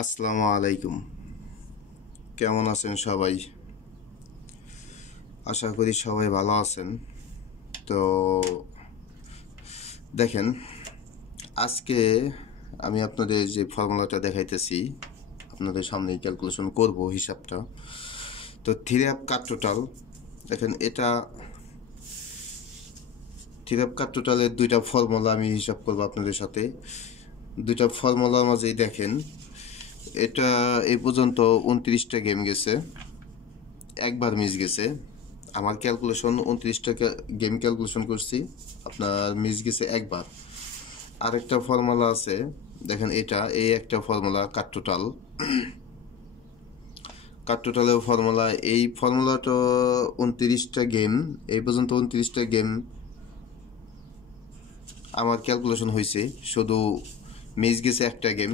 আসসালামু আলাইকুম। কেমন আছেন সবাই? আশা করি সবাই ভালো আছেন। তো দেখেন, আজকে আমি আপনাদের যে ফর্মুলাটা দেখাইতেছি, আপনাদের সামনে ক্যালকুলেশন করব হিসাবটা। তো থ্রি অ্যাপ কাট টোটাল, দেখেন এটা থ্রি অ্যাপ কাট টোটালের দুইটা ফর্মুলা আমি হিসাব করব আপনাদের সাথে। দুইটা ফর্মুলার মাঝেই দেখেন, এটা এই পর্যন্ত 29টা গেম গেছে, একবার মিস গেছে। আমার ক্যালকুলেশন 29টা গেম ক্যালকুলেশন করছি, আপনার মিস গেছে একবার। আরেকটা ফর্মুলা আছে, দেখেন এটা এই একটা ফর্মুলা কাট টোটালের ফর্মুলা। এই ফর্মুলাটা 29টা গেম, এই পর্যন্ত 29টা গেম আমার ক্যালকুলেশন হয়েছে, শুধু মিস গেছে একটা গেম।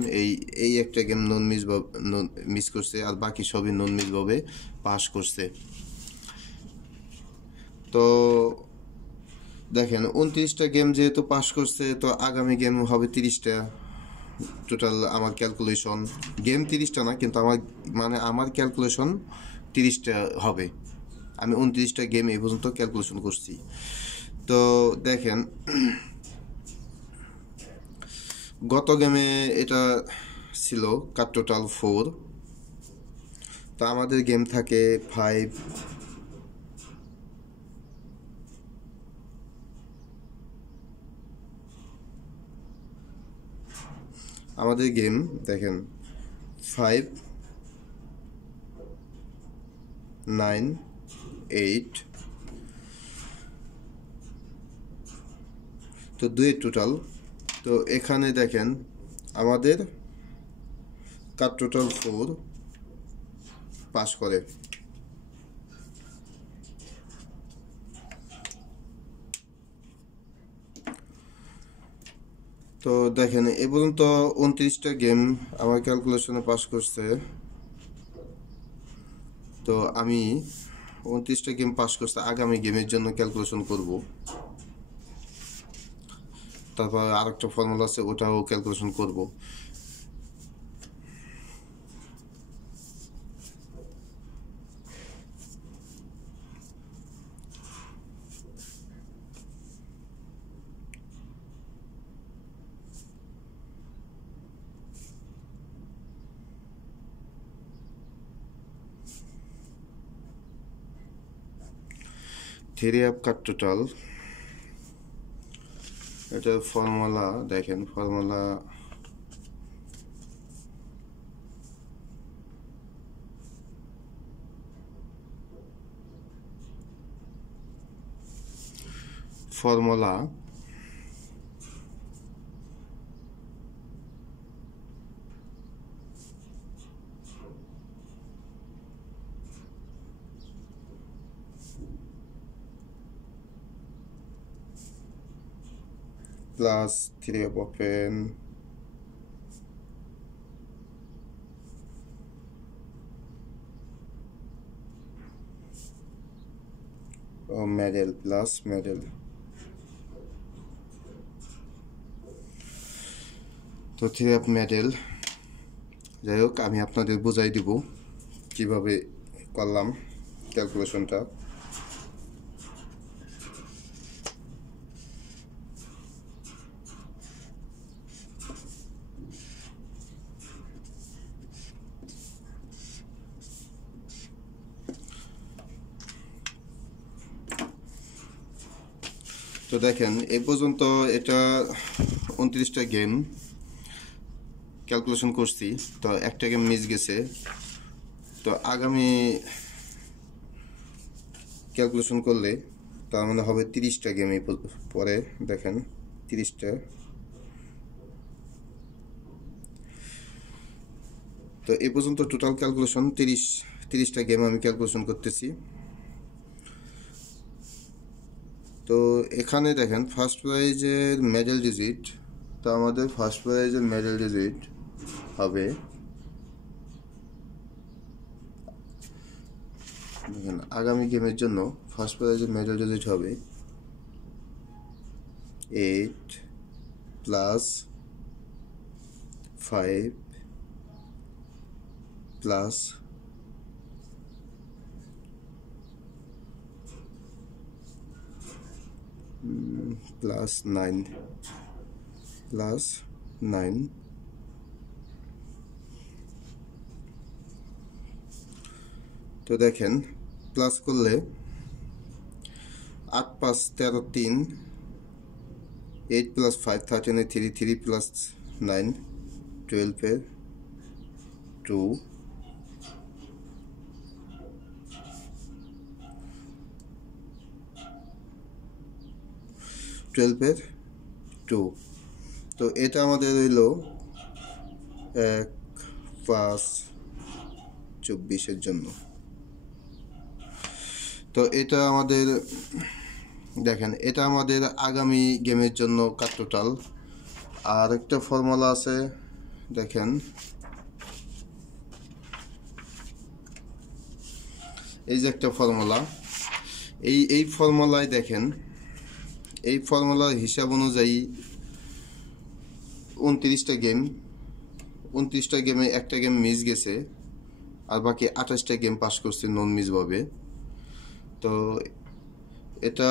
এই একটা গেম মিস করছে, আর বাকি সবই নন মিস ভাবে পাস করছে। তো দেখেন 29টা গেম যেহেতু পাস করছে, তো আগামী গেম হবে 30টা। টোটাল আমার ক্যালকুলেশন গেম 30টা না, কিন্তু আমার ক্যালকুলেশন 30টা হবে। আমি 29টা গেম এই পর্যন্ত ক্যালকুলেশন করছি। তো দেখেন, গত গেমে এটা ছিল কাট টোটাল 4। তো আমাদের গেম থাকে 5। আমাদের গেম দেখেন 5, 9, 8, তো 2 টোটাল। তো এখানে দেখেন আমাদের কাট টোটাল 4 পাস করে। তো দেখেন এ পর্যন্ত 29টা গেম আমার ক্যালকুলেশনে পাস করছে। তো আমি 29টা গেম পাস করছে, আগামী গেমের জন্য ক্যালকুলেশন করব। তারপর আরেকটা ফর্মুলা আছে, ওটাও ক্যালকুলেশন করব। থ্রি অ্যাপ কাট টোটাল, এটার ফর্মুলা দেখেন, formula formula plus three app open ও মেডেল প্লাস মেডেল। তো থ্রি অ্যাপ মেডেল, যাই হোক আমি আপনাদের বুঝাই দিব কিভাবে করলাম ক্যালকুলেশনটা। তো দেখেন এ পর্যন্ত এটা 29টা গেম ক্যালকুলেশন করছি, তো একটা গেম মিস গেছে। তো আগামী ক্যালকুলেশন করলে তার মানে হবে 30টা গেম পরে। দেখেন 30টা। তো এ পর্যন্ত টোটাল ক্যালকুলেশন 30টা গেম আমি ক্যালকুলেশন করতেছি। তো এখানে দেখেন ফার্স্ট প্রাইজের মেডেল ডিজিট, তো আমাদের ফার্স্ট প্রাইজের মেডেল ডিজিট হবে, দেখেন আগামী গেমের জন্য ফার্স্ট প্রাইজের মেডেল ডিজিট হবে 8 প্লাস 5 প্লাস প্লাস 9 প্লাস 9 তো দেখেন প্লাস করলে 8 5 13 3 8 plus 5 13 এর 3 3 plus 9 12 এর 2 12 এর 2 তো এটা আমাদের হইলো 1 5 24 এর জন্য তো এটা আমাদের দেখেন এটা আমাদের আগামী গেমের জন্য কাট টোটাল আর একটা ফর্মুলা আছে দেখেন এই যে একটা ফর্মুলা এই ফর্মুলায় দেখেন এই ফর্মুলার হিসাব অনুযায়ী 29টা গেম 29টা গেমে একটা গেম মিস গেছে আর বাকি 28টা গেম পাস করছে নন মিস ভাবে তো এটা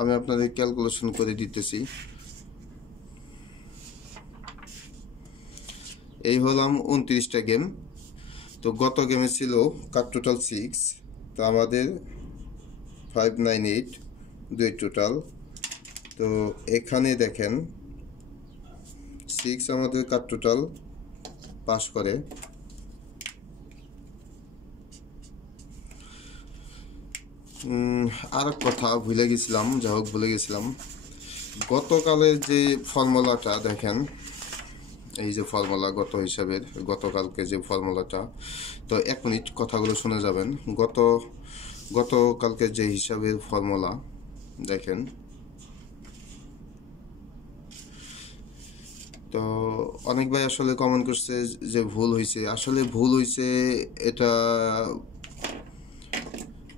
আমি আপনাদের ক্যালকুলেশন করে দিতেছি এই হলাম 29টা গেম তো গত গেমে ছিল কাট টোটাল 6 তো আমাদের 598 দুই টোটাল তো এখানে দেখেন 6 আমাদের কাট টোটাল পাস করে আর কথা ভুলে গেছিলাম যাই হোক ভুলে গেছিলাম গতকালের যে ফর্মুলাটা দেখেন এই যে ফর্মুলা গতকালকে যে ফর্মুলাটা তো 1 মিনিট কথাগুলো শুনে যাবেন গতকালকে যে হিসাবের ফর্মুলা দেখেন তো অনেক ভাই আসলে কমেন্ট করছে যে ভুল হয়েছে আসলে ভুল হয়েছে এটা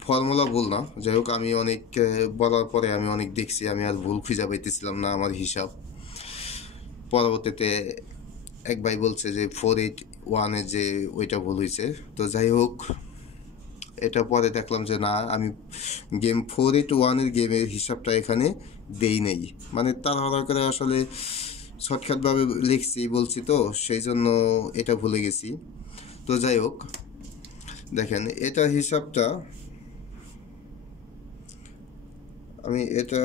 ফর্মুলা ভুল না যাই হোক আমি অনেক বলার পরে আমি অনেক দেখছি আমি আর ভুল খুঁজে পাইতেছিলাম না আমার হিসাব পরবর্তীতে এক ভাই বলছে যে 481 এর যে ওইটা ভুল হয়েছে তো যাই হোক এটা পরে দেখলাম যে না আমি গেম 481 এর গেমের হিসাবটা এখানে দেই নাই মানে তাড়াহুড়া করে আসলে শর্টকাটভাবে লিখছি বলছি তো সেই জন্য এটা ভুলে গেছি তো যাই হোক দেখেন এটা হিসাবটা আমি এটা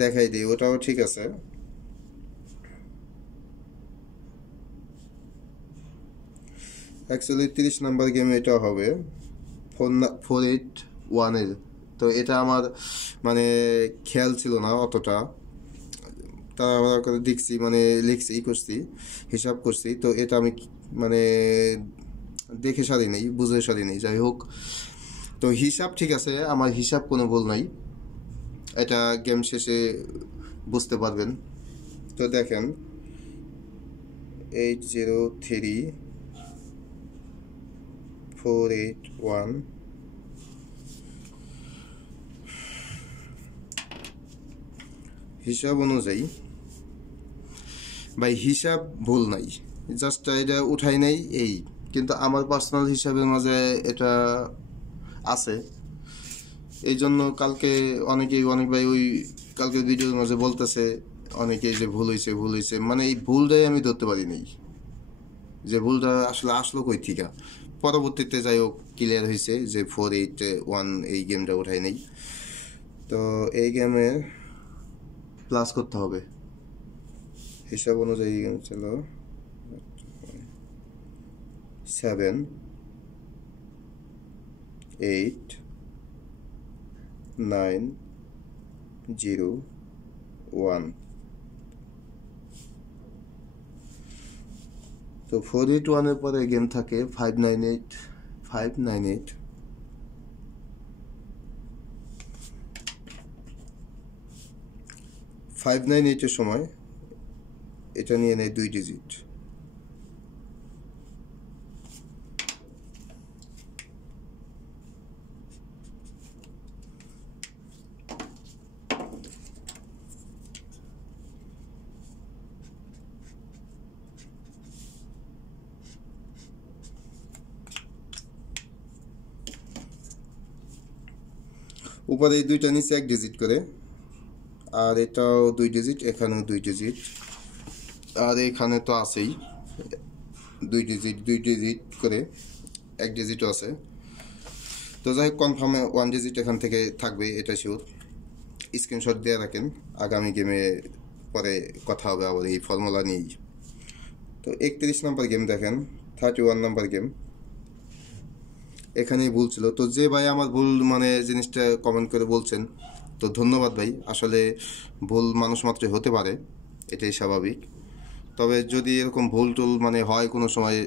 দেখাই দিই ওটাও ঠিক আছে অ্যাকচুয়ালি 30 নাম্বার গেমে এটা হবে 481 এর তো এটা আমার মানে খেয়াল ছিল না অতটা তাড়াহুড়া করে দেখছি মানে লিখছি করছি হিসাব করছি তো এটা আমি মানে দেখে সারি নেই বুঝে সারি নেই যাই হোক তো হিসাব ঠিক আছে আমার হিসাব কোনো ভুল নাই এটা গেম শেষে বুঝতে পারবেন তো দেখেন 803 481 হিসাব অনুযায়ী ভাই হিসাব ভুল নাই জাস্ট এটা উঠাই নাই এই কিন্তু আমার পার্সোনাল হিসাবের মাঝে এটা আছে এই জন্য কালকে অনেক ভাই ওই কালকের ভিডিওর মাঝে বলতেছে অনেকেই যে ভুল হয়েছে মানে এই ভুলটাই আমি ধরতে পারি নাই যে ভুলটা আসলে আসলো কই থেকে পরবর্তীতে যাই হোক ক্লিয়ার হয়েছে যে 481 এই গেমটা উঠাই নেই তো এই গেমে প্লাস করতে হবে হিসাব অনুযায়ী গেম ছিল 7 8 9 0 1 তো 481 এর পরে গেম থাকে 598 এর সময় এটা নিয়ে নেয় 2 ডিজিট উপরে এই দুইটা নিচে 1 ডিজিট করে, আর এটাও 2 ডিজিট, এখানেও 2 ডিজিট, আর এখানে তো আছেই 2 ডিজিট করে, 1 ডিজিটও আছে। তো যাই হোক, কনফার্মে 1 ডিজিট এখান থেকে থাকবে, এটা শিওর। স্ক্রিনশট দিয়ে রাখেন, আগামী গেমে পরে কথা হবে আবার এই ফর্মুলা নিয়েই। তো 31 নম্বর গেম দেখেন, 31 নম্বর গেম, এখানেই ভুল ছিল। তো যে ভাই আমার ভুল মানে জিনিসটা কমেন্ট করে বলছেন, তো ধন্যবাদ ভাই। আসলে ভুল মানুষ মাত্রই হতে পারে, এটাই স্বাভাবিক। তবে যদি এরকম ভুল টুল মানে হয় কোনো সময়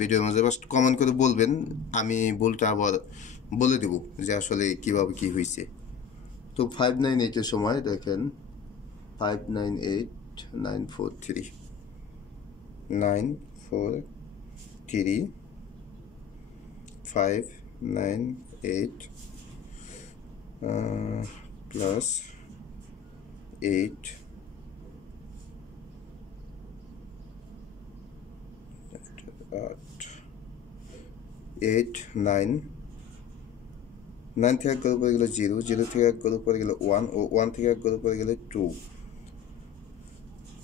ভিডিওর মাঝে, বাস কমেন্ট করে বলবেন, আমি ভুলটা আবার বলে দেব যে আসলে কিভাবে কি হয়েছে। তো 598-এর সময় দেখেন 598943 943 598 প্লাস 8 8 9 9 থেকে 1 গেলে পরে গেলে 0, 0 থেকে 1 গেলে পরে গেলে 1, ও 1 থেকে 1 গেলে পরে গেলে 2।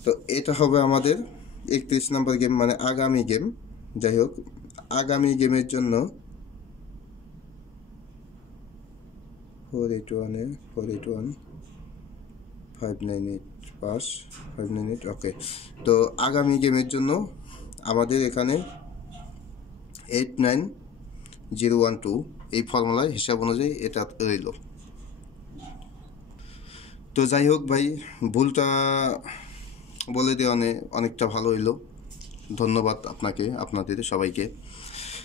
তো এটা হবে আমাদের 31 নম্বর গেম, মানে আগামী গেম। যাই হোক, আগামী গেমের জন্য 481 598 পাস 598, ওকে। তো আগামী গেমের জন্য আমাদের এখানে 89012 এই ফর্মুলায় হিসাব অনুযায়ী এটা রইল। তো যাই হোক ভাই, ভুলটা বলে দেওয়া অনেকটা ভালো হইলো। ধন্যবাদ আপনাকে, আপনাদের সবাইকে।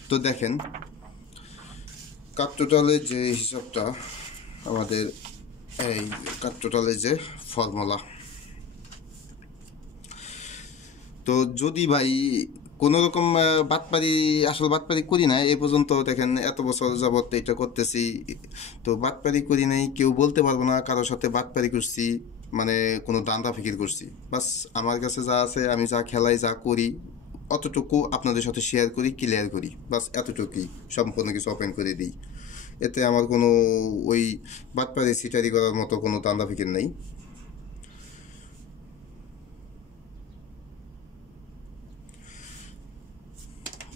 তো দেখেন, কাপ টোটালের যে হিসাবটা আমাদের, এই কাপ টোটালের যে ফর্মুলা, তো যদি ভাই কোনো রকম বাটপারি করি না এ পর্যন্ত, দেখেন এত বছর যাবত এটা করতেছি, তো বাটপারি করি নাই, কেউ বলতে পারবো না কারোর সাথে বাটপারি করছি, মানে কোনো দান্দা ফিকির করছি। বাস আমার কাছে যা আছে, আমি যা খেলাই যা করি অতটুকু আপনাদের সাথে শেয়ার করি, ক্লিয়ার করি, বাস এতটুকুই, সম্পূর্ণ কিছু ওপেন করে দিই। এতে আমার কোনো ওই বাটপারি সিটারি করার মতো কোনো দান্দা ফিকির নেই।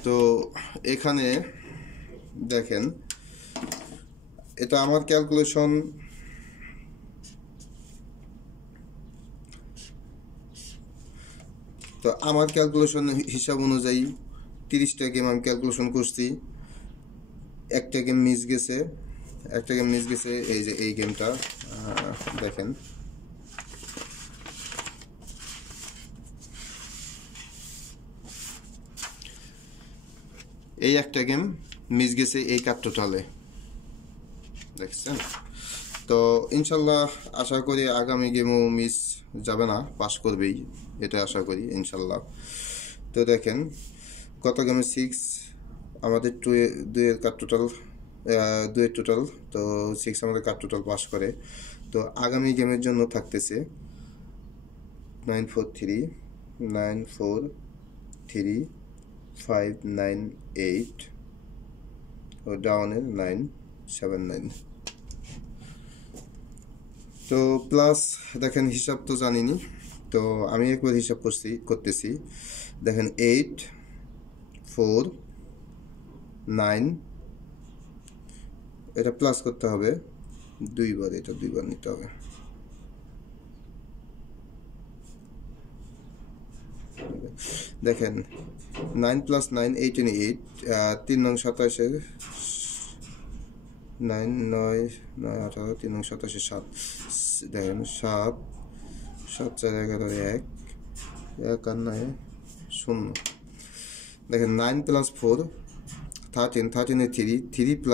তো এখানে দেখেন, এটা আমার ক্যালকুলেশন, তো আমার ক্যালকুলেশন হিসাব অনুযায়ী 30টা গেম আমি ক্যালকুলেশন করছি। একটা গেম মিস গেছে, এই যে এই গেমটা দেখেন, এই একটা গেম মিস গেছে এই কাপ টোটালে, দেখছেন। তো ইনশাল্লাহ আশা করি আগামী গেমও মিস যাবে না, পাস করবেই, এটা আশা করি ইনশাল্লাহ। তো দেখেন, কত গেমে 6, আমাদের দুয়ের কাপ টোটাল, দুয়ের টোটাল, তো 6 আমাদের কাপ টোটাল পাস করে। তো আগামী গেমের জন্য থাকতেছে 943 943 598, ও ডাউনের 979। তো প্লাস দেখেন, হিসাব তো জানিনি, তো আমি একবার হিসাব করতেছি। দেখেন 8 4 9, এটা প্লাস করতে হবে দুইবার, এটা দুইবার নিতে হবে। দেখেন 9 + 9 8 3 নং 27, 9 9 9 18, 3 নং 27 7, দেখেন 7 7 4 11 1 1 আর 9 0। দেখেন 9 + 4 13, 13 এ 3, 3 +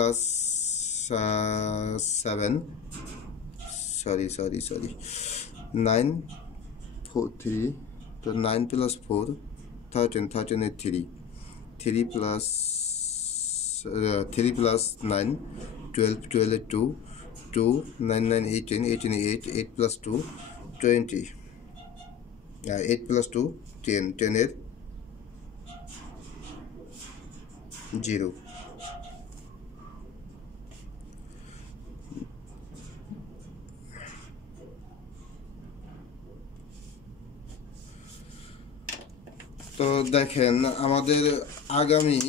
7, সরি 9 4 3, তো 9 + 4 13, 13 এ 3, 3 + 9 12, 12 এ 2, 2 9 9 18, 18 এ 8, 8 + 2 20, 8 + 2 10, 10 এর 0। তো দেখেন আমাদের আগামী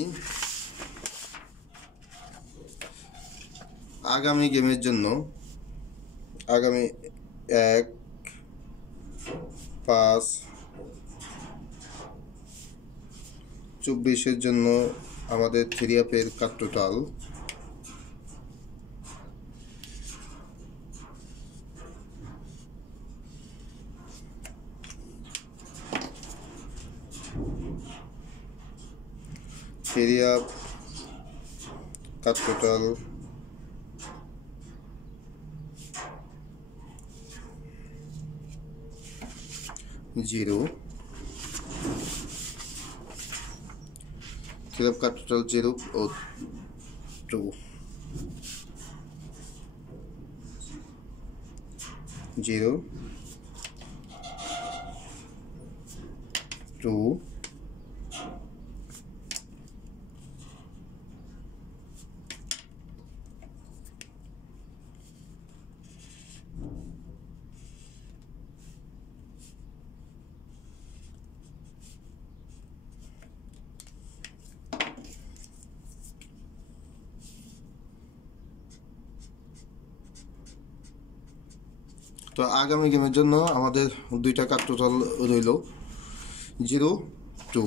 আগামী গেমের জন্য আগামী 1/5/24 জন্য আমাদের 3 আপের কাট টোটাল কাট টোটাল 0 3 কাট টোটাল 0 ও 2 0 2 তো আগামী গেমের জন্য আমাদের 2টা কাট টোটাল রইল 0 2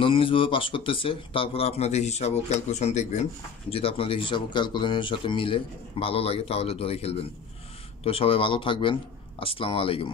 নন মিসভাবে পাস করতেছে। তারপর আপনাদের হিসাব ও ক্যালকুলেশন দেখবেন, যদি আপনাদের হিসাব ও ক্যালকুলেশনের সাথে মিলে ভালো লাগে তাহলে ধরে খেলবেন। তো সবাই ভালো থাকবেন। আসসালামু আলাইকুম।